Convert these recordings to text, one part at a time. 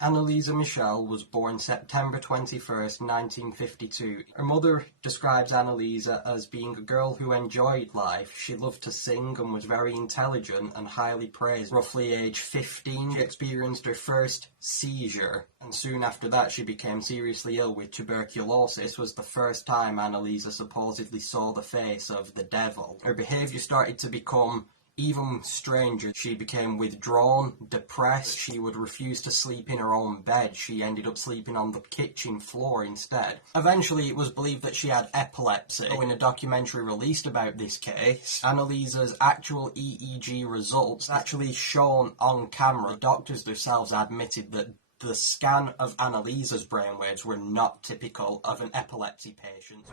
Anneliese Michel was born September 21st, 1952. Her mother describes Anneliese as being a girl who enjoyed life. She loved to sing and was very intelligent and highly praised. Roughly age 15, she experienced her first seizure, and soon after that she became seriously ill with tuberculosis. This was the first time Anneliese supposedly saw the face of the devil. Her behaviour started to become even stranger. She became withdrawn, depressed. She would refuse to sleep in her own bed. She ended up sleeping on the kitchen floor instead. Eventually, it was believed that she had epilepsy. So in a documentary released about this case, Anneliese's actual EEG results actually shown on camera. The doctors themselves admitted that the scan of Anneliese's brainwaves were not typical of an epilepsy patient.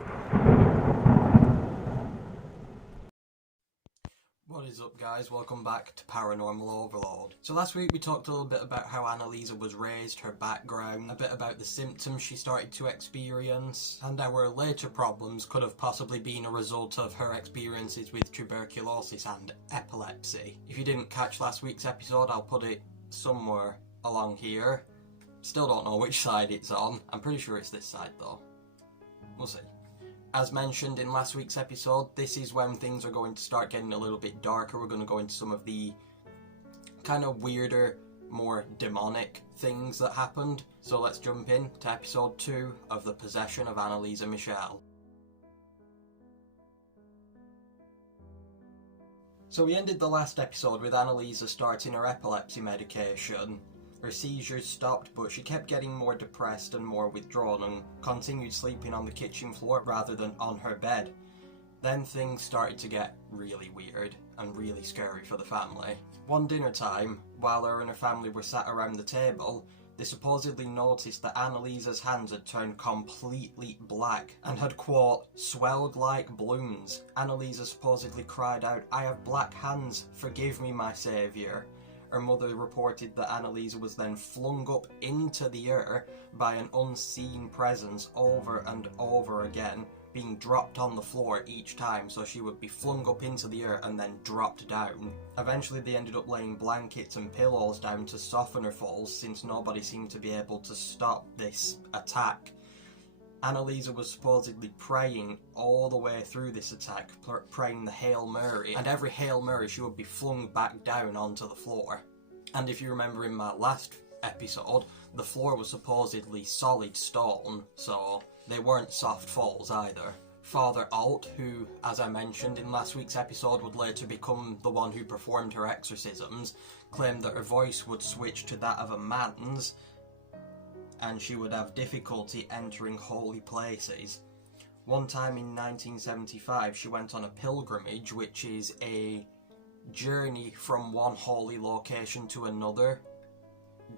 What is up, guys? Welcome back to Paranormal Overload. So last week we talked a little bit about how Anneliese was raised, her background, a bit about the symptoms she started to experience, and our later problems could have possibly been a result of her experiences with tuberculosis and epilepsy. If you didn't catch last week's episode, I'll put it somewhere along here. Still don't know which side it's on. I'm pretty sure it's this side though. We'll see. As mentioned in last week's episode, this is when things are going to start getting a little bit darker. We're going to go into some of the kind of weirder, more demonic things that happened. So let's jump in to episode 2 of the Possession of Anneliese Michel. So we ended the last episode with Anneliese starting her epilepsy medication. Her seizures stopped, but she kept getting more depressed and more withdrawn and continued sleeping on the kitchen floor rather than on her bed. Then things started to get really weird and really scary for the family. One dinner time, while her and her family were sat around the table, they supposedly noticed that Anneliese's hands had turned completely black and had, quote, swelled like balloons. Anneliese supposedly cried out, "I have black hands, forgive me, my saviour." Her mother reported that Anneliese was then flung up into the air by an unseen presence over and over again, being dropped on the floor each time, so she would be flung up into the air and then dropped down. Eventually they ended up laying blankets and pillows down to soften her falls, since nobody seemed to be able to stop this attack. Anneliese was supposedly praying all the way through this attack, praying the Hail Mary, and every Hail Mary she would be flung back down onto the floor. And if you remember in my last episode, the floor was supposedly solid stone, so they weren't soft falls either. Father Alt, who, as I mentioned in last week's episode, would later become the one who performed her exorcisms, claimed that her voice would switch to that of a man's, and she would have difficulty entering holy places. One time in 1975 she went on a pilgrimage, which is a journey from one holy location to another.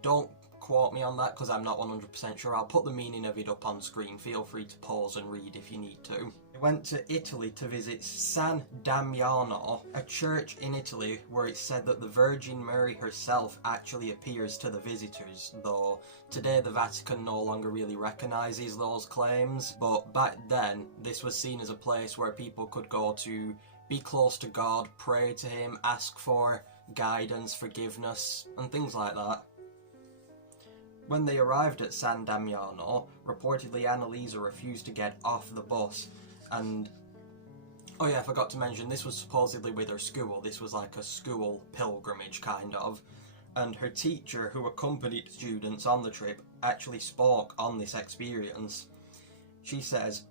Don't quote me on that because I'm not 100% sure. I'll put the meaning of it up on screen. Feel free to pause and read if you need to. They went to Italy to visit San Damiano, a church in Italy where it's said that the Virgin Mary herself actually appears to the visitors, though today the Vatican no longer really recognises those claims. But back then, this was seen as a place where people could go to be close to God, pray to Him, ask for guidance, forgiveness, and things like that. When they arrived at San Damiano, reportedly Anneliese refused to get off the bus, and oh yeah, I forgot to mention, this was supposedly with her school. This was like a school pilgrimage, kind of, and her teacher, who accompanied students on the trip, actually spoke on this experience. She says,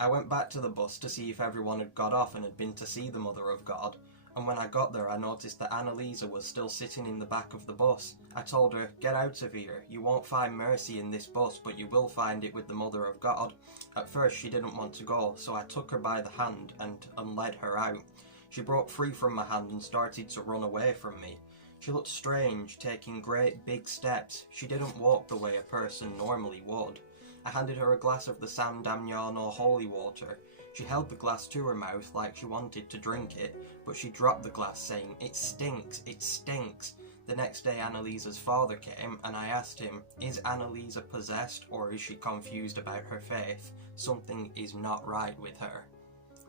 "I went back to the bus to see if everyone had got off and had been to see the Mother of God. And when I got there, I noticed that Anneliese was still sitting in the back of the bus. I told her, 'Get out of here. You won't find mercy in this bus, but you will find it with the Mother of God.' At first, she didn't want to go, so I took her by the hand and led her out. She broke free from my hand and started to run away from me. She looked strange, taking great big steps. She didn't walk the way a person normally would. I handed her a glass of the San Damiano holy water. She held the glass to her mouth like she wanted to drink it, but she dropped the glass saying, 'It stinks, it stinks.' The next day Anneliese's father came and I asked him, 'Is Anneliese possessed or is she confused about her faith? Something is not right with her.'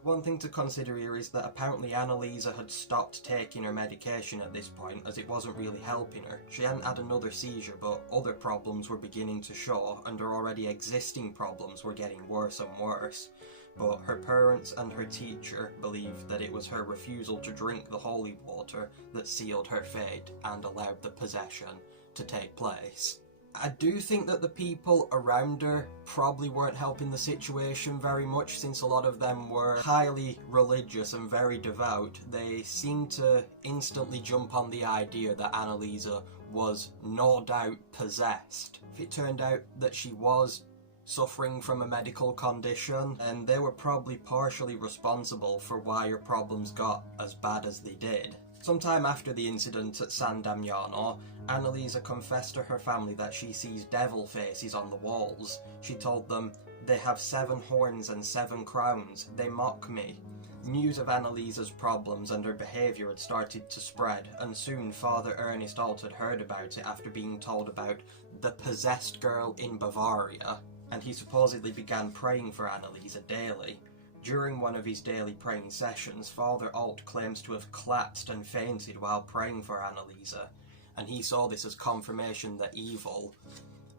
One thing to consider here is that apparently Anneliese had stopped taking her medication at this point, as it wasn't really helping her. She hadn't had another seizure, but other problems were beginning to show, and her already existing problems were getting worse and worse. But her parents and her teacher believed that it was her refusal to drink the holy water that sealed her fate and allowed the possession to take place. I do think that the people around her probably weren't helping the situation very much, since a lot of them were highly religious and very devout. They seemed to instantly jump on the idea that Anneliese was no doubt possessed. If it turned out that she was suffering from a medical condition, and they were probably partially responsible for why her problems got as bad as they did. Sometime after the incident at San Damiano, Anneliese confessed to her family that she sees devil faces on the walls. She told them, "They have 7 horns and 7 crowns, they mock me." News of Anneliese's problems and her behaviour had started to spread, and soon Father Ernest Alt had heard about it after being told about the possessed girl in Bavaria, and he supposedly began praying for Anneliese daily. During one of his daily praying sessions, Father Alt claims to have collapsed and fainted while praying for Anneliese, and he saw this as confirmation that evil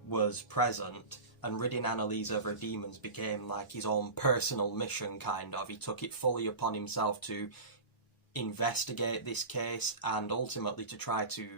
was present, and ridding Anneliese of her demons became like his own personal mission, kind of. He took it fully upon himself to investigate this case and ultimately to try to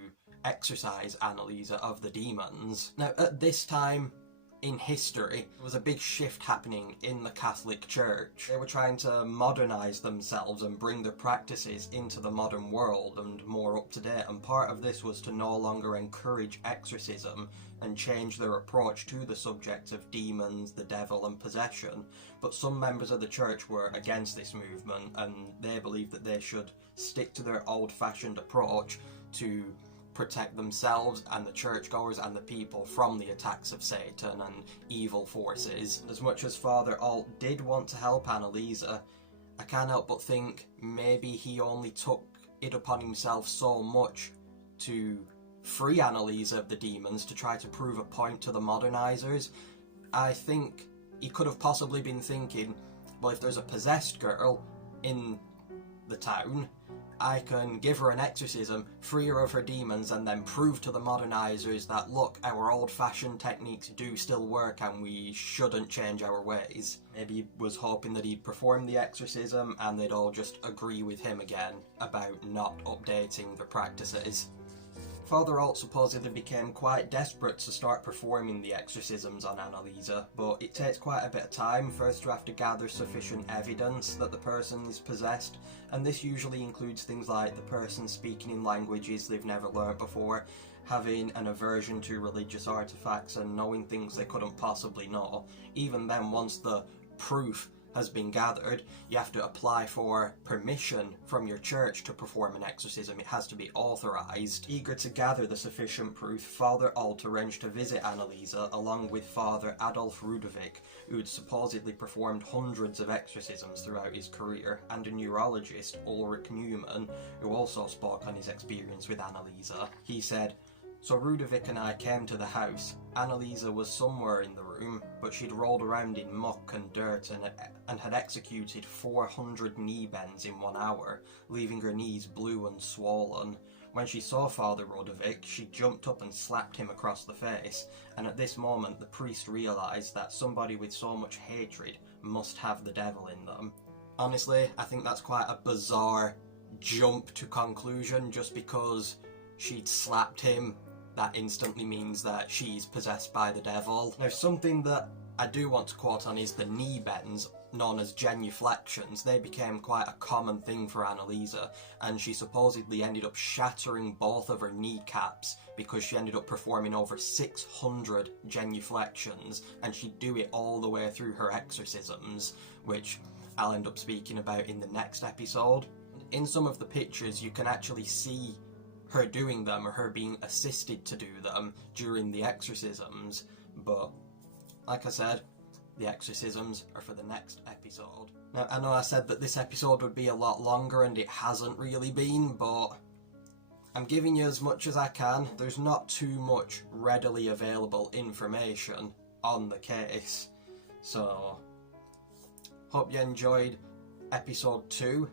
exorcise Anneliese of the demons. Now, at this time in history, there was a big shift happening in the Catholic Church. They were trying to modernise themselves and bring their practices into the modern world and more up to date, and part of this was to no longer encourage exorcism and change their approach to the subject of demons, the devil and possession. But some members of the church were against this movement, and they believed that they should stick to their old-fashioned approach to protect themselves and the churchgoers and the people from the attacks of Satan and evil forces. As much as Father Alt did want to help Anneliese, I can't help but think maybe he only took it upon himself so much to free Anneliese of the demons to try to prove a point to the modernisers. I think he could have possibly been thinking, well, if there's a possessed girl in the town, I can give her an exorcism, free her of her demons, and then prove to the modernisers that, look, our old-fashioned techniques do still work and we shouldn't change our ways. Maybe he was hoping that he'd perform the exorcism and they'd all just agree with him again about not updating their practices. Father Alt supposedly became quite desperate to start performing the exorcisms on Anneliese, but it takes quite a bit of time. First you have to gather sufficient evidence that the person is possessed, and this usually includes things like the person speaking in languages they've never learnt before, having an aversion to religious artefacts and knowing things they couldn't possibly know. Even then, once the proof has been gathered, you have to apply for permission from your church to perform an exorcism. It has to be authorised. Eager to gather the sufficient proof, Father Alt arranged to visit Anneliese along with Father Adolf Rudovic, who had supposedly performed hundreds of exorcisms throughout his career, and a neurologist, Ulrich Neumann, who also spoke on his experience with Anneliese. He said, "So Rudovic and I came to the house. Anneliese was somewhere in the room, but she'd rolled around in muck and dirt and had executed 400 knee bends in 1 hour, leaving her knees blue and swollen. When she saw Father Rudovic, she jumped up and slapped him across the face, and at this moment the priest realised that somebody with so much hatred must have the devil in them." Honestly, I think that's quite a bizarre jump to conclusion. Just because she'd slapped him, that instantly means that she's possessed by the devil. Now, something that I do want to quote on is the knee bends, known as genuflections. They became quite a common thing for Anneliese, and she supposedly ended up shattering both of her kneecaps because she ended up performing over 600 genuflections, and she'd do it all the way through her exorcisms, which I'll end up speaking about in the next episode. In some of the pictures, you can actually see her doing them, or her being assisted to do them during the exorcisms, but like I said, the exorcisms are for the next episode. Now, I know I said that this episode would be a lot longer, and it hasn't really been, but I'm giving you as much as I can. There's not too much readily available information on the case, so hope you enjoyed episode 2,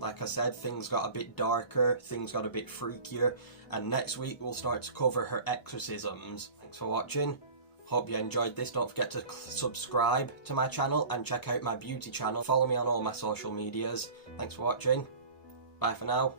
like I said, things got a bit darker, things got a bit freakier, and next week we'll start to cover her exorcisms. Thanks for watching. Hope you enjoyed this. Don't forget to subscribe to my channel and check out my beauty channel. Follow me on all my social medias. Thanks for watching. Bye for now.